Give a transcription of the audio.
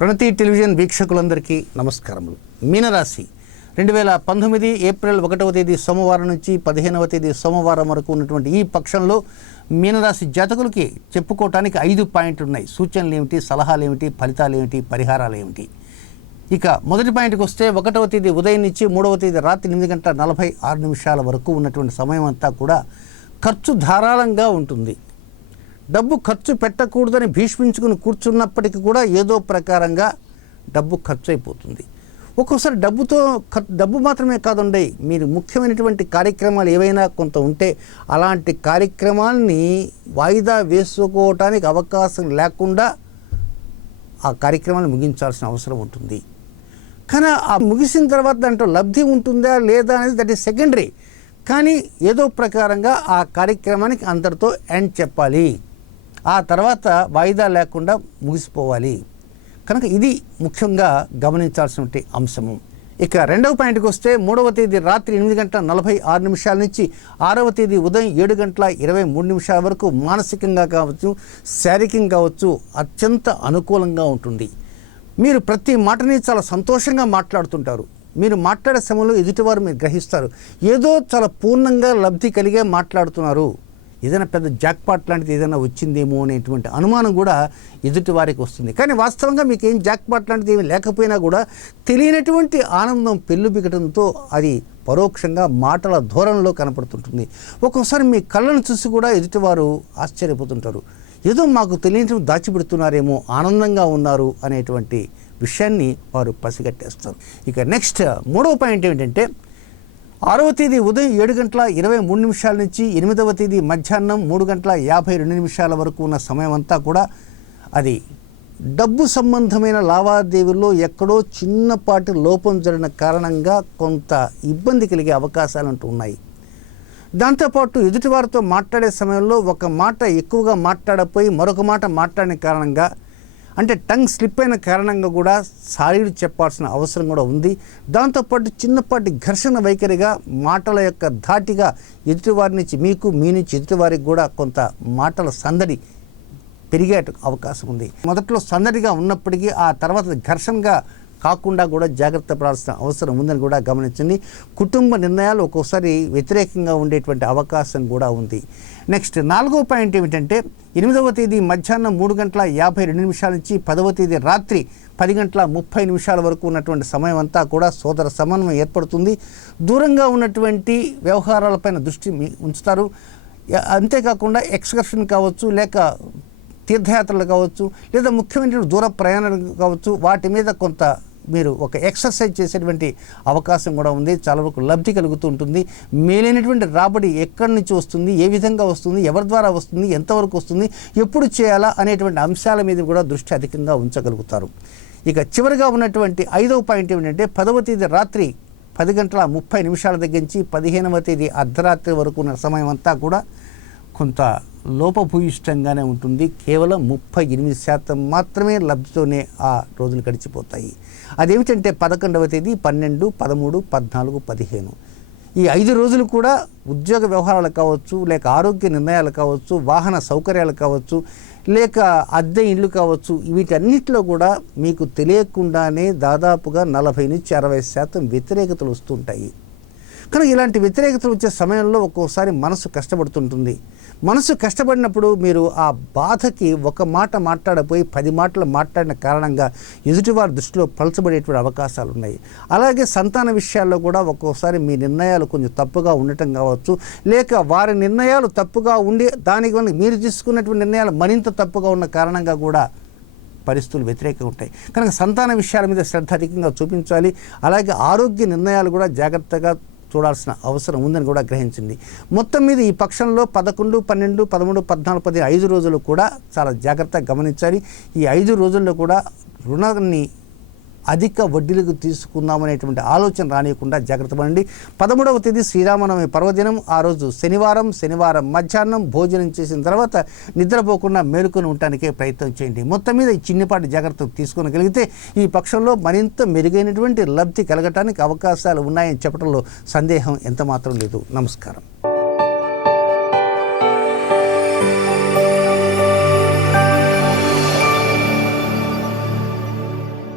ప్రణతి television వీక్షకులందరికీ నమస్కారములు. మీనరాశి రెండు వేల పంతొమ్మిది ఏప్రిల్ ఒకటవ తేదీ సోమవారం నుంచి పదిహేనవ తేదీ సోమవారం వరకు ఉన్నటువంటి ఈ పక్షంలో మీనరాశి జాతకులకి చెప్పుకోవటానికి ఐదు పాయింట్లు ఉన్నాయి సూచనలు ఏమిటి సలహాలు ఏమిటి ఫలితాలు ఏమిటి పరిహారాలు ఏమిటి ఇక మొదటి పాయింట్కి వస్తే ఒకటవ తేదీ ఉదయం నుంచి మూడవ తేదీ రాత్రి ఎనిమిది గంటల నలభై ఆరు నిమిషాల వరకు ఉన్నటువంటి సమయం అంతా కూడా ఖర్చు ధారాళంగా ఉంటుంది. డబ్బు ఖర్చు పెట్టకూడదని భీష్మించుకుని కూర్చున్నప్పటికీ కూడా ఏదో ప్రకారంగా డబ్బు ఖర్చు అయిపోతుంది ఒక్కోసారి డబ్బుతో డబ్బు మాత్రమే కాదండి మీరు ముఖ్యమైనటువంటి కార్యక్రమాలు ఏవైనా కొంత ఉంటే అలాంటి కార్యక్రమాల్ని వాయిదా వేసుకోవటానికి అవకాశం లేకుండా ఆ కార్యక్రమాన్ని ముగించాల్సిన అవసరం ఉంటుంది. కానీ ఆ ముగిసిన తర్వాత దాంట్లో లబ్ధి ఉంటుందా లేదా అనేది దట్ ఈస్ సెకండరీ. కానీ ఏదో ప్రకారంగా ఆ కార్యక్రమానికి అందరితో ఎండ్ చెప్పాలి. ఆ తర్వాత వాయిదా లేకుండా ముగిసిపోవాలి. కనుక ఇది ముఖ్యంగా గమనించాల్సిన అంశము. ఇక రెండవ పాయింట్కి వస్తే మూడవ తేదీ రాత్రి ఎనిమిది గంటల నలభై ఆరు నిమిషాల నుంచి ఆరవ తేదీ ఉదయం ఏడు గంటల ఇరవై మూడు నిమిషాల వరకు మానసికంగా కావచ్చు శారీరకంగా కావచ్చు అత్యంత అనుకూలంగా ఉంటుంది. మీరు ప్రతి మాటని చాలా సంతోషంగా మాట్లాడుతుంటారు. మీరు మాట్లాడే సమయంలో ఎదుటివారు మీరు గ్రహిస్తారు. ఏదో చాలా పూర్ణంగా లబ్ధి కలిగే మాట్లాడుతున్నారు. ఏదైనా పెద్ద జాక్పాట్ లాంటిది ఏదైనా వచ్చిందేమో అనేటువంటి అనుమానం కూడా ఎదుటి వారికి వస్తుంది. కానీ వాస్తవంగా మీకు ఏం జాక్పాట్ లాంటిది ఏమీ లేకపోయినా కూడా తెలియనటువంటి ఆనందం పెళ్ళుబిగటంతో అది పరోక్షంగా మాటల ధోరణిలో కనపడుతుంటుంది. ఒక్కోసారి మీ కళ్ళను చూసి కూడా ఎదుటివారు ఆశ్చర్యపోతుంటారు. ఏదో మాకు తెలియని దాచిపెడుతున్నారేమో ఆనందంగా ఉన్నారు అనేటువంటి విషయాన్ని వారు పసిగట్టేస్తారు. ఇక నెక్స్ట్ మూడవ పాయింట్ ఏమిటంటే ఆరవ తేదీ ఉదయం ఏడు గంటల ఇరవై మూడు నిమిషాల నుంచి ఎనిమిదవ తేదీ మధ్యాహ్నం మూడు గంటల యాభై రెండు నిమిషాల వరకు ఉన్న సమయం అంతా కూడా అది డబ్బు సంబంధమైన లావాదేవీల్లో ఎక్కడో చిన్నపాటి లోపం జరిగిన కారణంగా కొంత ఇబ్బంది కలిగే అవకాశాలు అంటూ ఉన్నాయి. దాంతోపాటు ఎదుటివారితో మాట్లాడే సమయంలో ఒక మాట ఎక్కువగా మాట్లాడపోయి మరొక మాట మాట్లాడిన కారణంగా అంటే టంగ్ స్లిప్ అయిన కారణంగా కూడా సారీడు చెప్పాల్సిన అవసరం కూడా ఉంది. దాంతోపాటు చిన్నపాటి ఘర్షణ వైఖరిగా మాటల యొక్క ధాటిగా ఎదుటివారి నుంచి మీకు మీ నుంచి ఎదుటివారికి కూడా కొంత మాటల సందడి పెరిగే అవకాశం ఉంది. మొదట్లో సందడిగా ఉన్నప్పటికీ ఆ తర్వాత ఘర్షణగా కాకుండా కూడా జాగ్రత్త పడాల్సిన అవసరం ఉందని కూడా గమనించండి. కుటుంబ నిర్ణయాలు ఒక్కోసారి వ్యతిరేకంగా ఉండేటువంటి అవకాశం కూడా ఉంది. నెక్స్ట్ నాలుగో పాయింట్ ఏమిటంటే ఎనిమిదవ తేదీ మధ్యాహ్నం మూడు గంటల యాభై రెండు నిమిషాల నుంచి పదవ తేదీ రాత్రి పది గంటల ముప్పై నిమిషాల వరకు ఉన్నటువంటి సమయం అంతా కూడా సోదర సమన్వయం ఏర్పడుతుంది. దూరంగా ఉన్నటువంటి వ్యవహారాలపైన దృష్టి ఉంచుతారు. అంతేకాకుండా ఎక్స్కర్షన్ కావచ్చు లేక తీర్థయాత్రలు కావచ్చు లేదా ముఖ్యమైన దూర ప్రయాణాలు కావచ్చు వాటి మీద కొంత మీరు ఒక ఎక్సర్సైజ్ చేసేటువంటి అవకాశం కూడా ఉంది. చాలా వరకు లబ్ధి కలుగుతూ ఉంటుంది. మేలైనటువంటి రాబడి ఎక్కడి నుంచి వస్తుంది? ఏ విధంగా వస్తుంది? ఎవరి ద్వారా వస్తుంది? ఎంతవరకు వస్తుంది? ఎప్పుడు చేయాలా? అనేటువంటి అంశాల మీద కూడా దృష్టి అధికంగా ఉంచగలుగుతారు. ఇక చివరిగా ఉన్నటువంటి ఐదవ పాయింట్ ఏమిటంటే పదవ తేదీ రాత్రి పది గంటల ముప్పై నిమిషాల దగ్గర నుంచి పదిహేనవ తేదీ అర్ధరాత్రి వరకు ఉన్న సమయం అంతా కూడా కొంత లోపభూయిష్టంగానే ఉంటుంది. కేవలం ముప్పై ఎనిమిది శాతం మాత్రమే లబ్ధితోనే ఆ రోజులు గడిచిపోతాయి. అదేమిటంటే పదకొండవ తేదీ పన్నెండు పదమూడు పద్నాలుగు పదిహేను. ఈ ఐదు రోజులు కూడా ఉద్యోగ వ్యవహారాలు కావచ్చు లేక ఆరోగ్య నిర్ణయాలు కావచ్చు వాహన సౌకర్యాలు కావచ్చు లేక అద్దె ఇల్లు కావచ్చు వీటన్నిటిలో కూడా మీకు తెలియకుండానే దాదాపుగా నలభై నుంచి అరవై శాతం వ్యతిరేకతలు వస్తుంటాయి కనుక ఇలాంటి వ్యతిరేకతలు వచ్చే సమయంలో ఒక్కోసారి మనసు కష్టపడుతుంటుంది. మనసు కష్టపడినప్పుడు మీరు ఆ బాధకి ఒక మాట మాట్లాడపోయి పది మాటలు మాట్లాడిన కారణంగా ఎదుటివారి దృష్టిలో పలచబడేటువంటి అవకాశాలు ఉన్నాయి అలాగే సంతాన విషయాల్లో కూడా ఒక్కోసారి మీ నిర్ణయాలు కొంచెం తప్పుగా ఉండటం కావచ్చు. లేక వారి నిర్ణయాలు తప్పుగా ఉండి దానికి వల్ల మీరు తీసుకున్నటువంటి నిర్ణయాలు మరింత తప్పుగా ఉన్న కారణంగా కూడా పరిస్థితులు వ్యతిరేకంగా ఉంటాయి. కనుక సంతాన విషయాల మీద శ్రద్ధ అధికంగా చూపించాలి. అలాగే ఆరోగ్య నిర్ణయాలు కూడా జాగ్రత్తగా చూడాల్సిన అవసరం ఉందని కూడా గ్రహించింది. మొత్తం మీద ఈ పక్షంలో పదకొండు పన్నెండు పదమూడు పద్నాలుగు పది ఐదు రోజులు కూడా చాలా జాగ్రత్తగా గమనించాలి. ఈ ఐదు రోజుల్లో కూడా రుణాన్ని అధిక వడ్డీలకు తీసుకుందామనేటువంటి ఆలోచన రానియకుండా జాగ్రత్త పడండి. పదమూడవ తేదీ శ్రీరామనవమి పర్వదినం. ఆ రోజు శనివారం శనివారం మధ్యాహ్నం భోజనం చేసిన తర్వాత నిద్రపోకుండా మేలుకొని ఉండటానికే ప్రయత్నం చేయండి. మొత్తం మీద ఈ చిన్నపాటి జాగ్రత్తలు తీసుకోగలిగితే ఈ పక్షంలో మరింత మెరుగైనటువంటి లబ్ధి కలగటానికి అవకాశాలు ఉన్నాయని చెప్పడంలో సందేహం ఎంత మాత్రం లేదు. నమస్కారం.